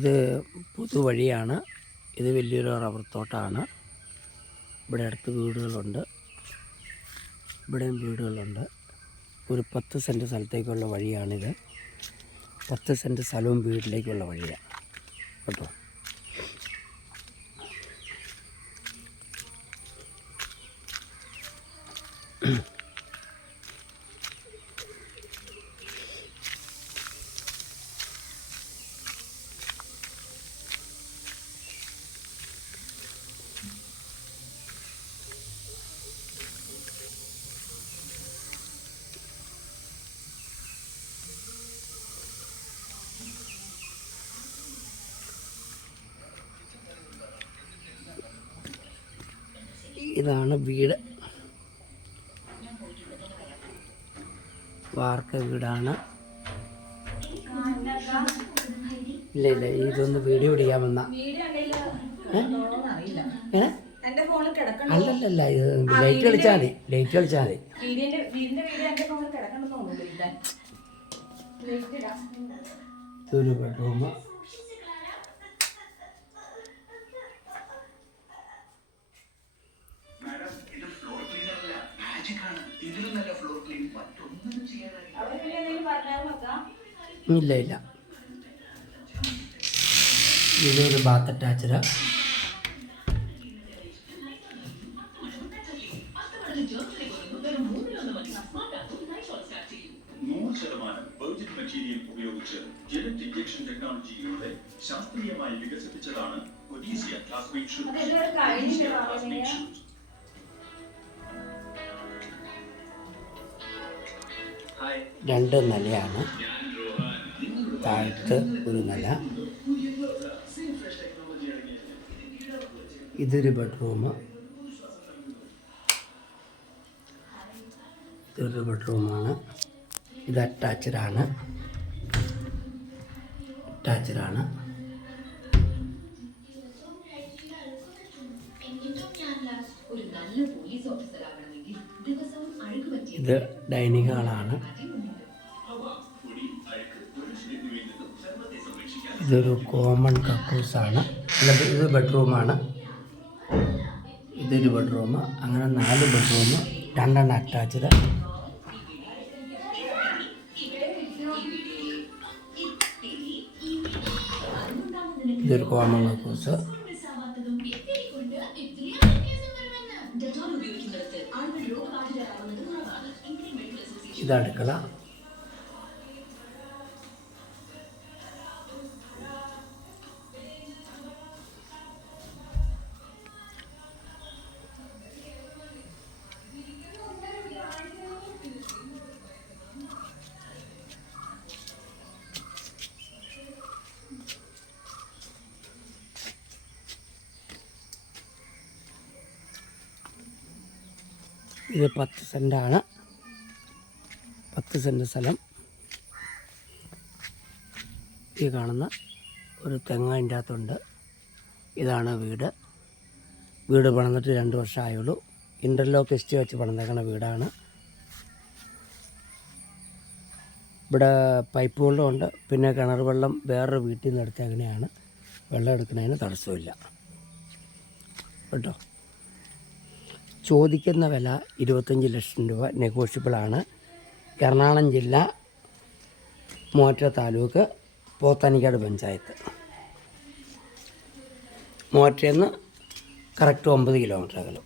ഇത് പൊതുവഴിയാണ്. ഇത് വലിയൊരു റബ്ബർ തോട്ടമാണ് ഇവിടെ അടുത്ത് വീടുകളുണ്ട്. ഇവിടെയും വീടുകളുണ്ട്. ഒരു പത്ത് സെന്റ് സ്ഥലത്തേക്കുള്ള വഴിയാണിത്. പത്ത് സെന്റ് സ്ഥലവും വീട്ടിലേക്കുള്ള വഴിയാണ് കേട്ടോ? ഇതാണ് വീട്. വാർക്ക വീടാണ്. ഇല്ല ഇല്ല ഇതൊന്ന് വീഡിയോ പിടിക്കാൻ വന്ന. അല്ലല്ല ഇത് ലൈറ്റ് കളിച്ചാൽ മതി ലൈറ്റ് കളിച്ചാൽ മതി. വീടിന്റെ വീടിന്റെ ഇല്ല ഇല്ല. ഇതൊരു ബാത്ത് അറ്റാച്ചഡ് നൂറ് ശതമാനം വെർജിൻ മെറ്റീരിയൽ ഉപയോഗിച്ച് ജെനറ്റ് ഇഞ്ചക്ഷൻ ടെക്നോളജിയിലൂടെ ശാസ്ത്രീയമായി വികസിപ്പിച്ചതാണ് ഒഡീസിയ ക്ലാസ്മേറ്റ് ഷൂട്ട് രണ്ട് നിലയാണ്. താഴത്ത് ഒരു നില. ഇതൊരു ബെഡ്റൂം. ഇതൊരു ബെഡ്റൂമാണ്. ഇത് അറ്റാച്ചഡാണ് അറ്റാച്ചഡാണ് ഒരു നല്ല പോലീസ് ഓഫീസർ ഡൈനിങ് ഹാളാണ്. ഇതൊരു കോമൺ കക്കൂസാണ് അല്ല ഇത് ബെഡ്റൂമാണ്. ഇതൊരു ബെഡ്റൂം. അങ്ങനെ നാല് ബെഡ്റൂം. രണ്ടെണ്ണം അറ്റാച്ച്ഡ്. ഇതൊരു കോമൺ കക്കൂസ് ഉപയോഗിക്കുന്നിടത്ത് ആളുകൾ രോഗബാധിതരാകുന്നത് ഇത് അടുക്കള ഇത് പത്ത് സെന്റാണ്. പത്ത് സെന്റ് സ്ഥലം. ഈ കാണുന്ന ഒരു തെങ്ങ് അതിന്റെ അകത്തുണ്ട്. ഇതാണ് വീട്. വീട് പണിതിട്ട് രണ്ട് വർഷമായുള്ളൂ. ഇന്റർലോക്ക് എസ്റ്റി വെച്ച് പണിതേക്കണ വീടാണ്. ഇവിടെ പൈപ്പ് വെള്ളമുണ്ട് പിന്നെ കിണർ വെള്ളം വേറൊരു വീട്ടിൽ നിന്ന് എടുത്തേക്കണെയാണ്. വെള്ളം എടുക്കുന്നതിന് തടസ്സമില്ല. കേട്ടോ? ചോദിക്കുന്ന വില ഇരുപത്തഞ്ച് ലക്ഷം രൂപ നെഗോഷ്യബിളാണ് എറണാകുളം ജില്ല മോറ്റ താലൂക്ക് പോത്താനിക്കാട് പഞ്ചായത്ത്. മോറ്റയിൽ നിന്ന് കറക്റ്റ് ഒമ്പത് കിലോമീറ്റർ അകലും.